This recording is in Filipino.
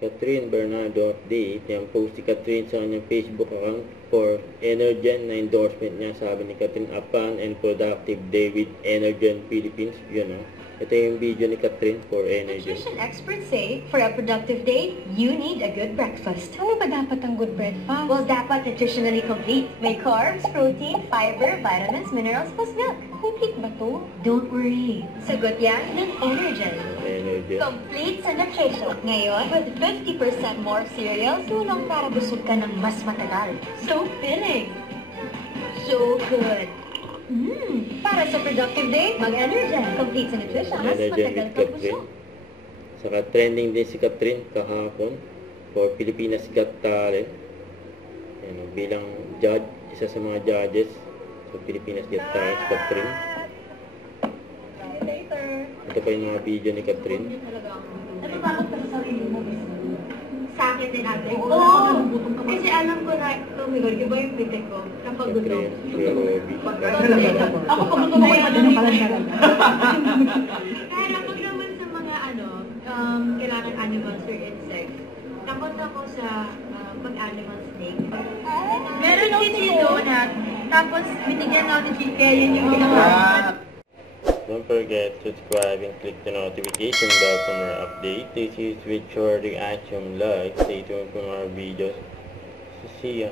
Catherine Bernardo update. Yung post si Catherine sa kanyang Facebook account for Energen na endorsement niya. Sabi ni Catherine, a fun and productive day with Energen Philippines. Yun Ito yung video ni Catherine for Energen. Nutrition experts say, for a productive day, you need a good breakfast. Ano ba dapat ang good breakfast? Well, dapat nutritionally complete. May carbs, protein, fiber, vitamins, minerals, plus milk. Complete ba to? Don't worry. Sagot yan ng Energen. Energen. Complete sa nutrition. Ngayon, with 50% more cereals, tulong para busog ka ng mas matagal. So filling. So good. Para sa productive day, mag-Energen. Complete sa nutrition. Mas Energen matagal with ka Catherine. busog. Saka trending din si Catherine kahapon for Pilipinas Got Talent. Bilang judge, isa sa mga judges sa Pilipinas Got Talent, si Catherine. See you later. Ito pa yung mga video ni Catherine. Natatakot ka sa sarili mo. Sa akin din ate. Oo. Kasi alam ko na, oh my God, iba yung pitik ko. Kapag gutom. Catherine, si Robby. Ako pag gusto mo yung din pala siya. Kaya pag naman sa mga kailangan animals or insects, takot ako sa pag-animal snake. Meron si Donut, tapos binigyan ako ni Chike, yun yung ginawa. Don't forget to subscribe and click the notification bell for more updates. This is with your reaction like. Stay tuned for more videos. See ya.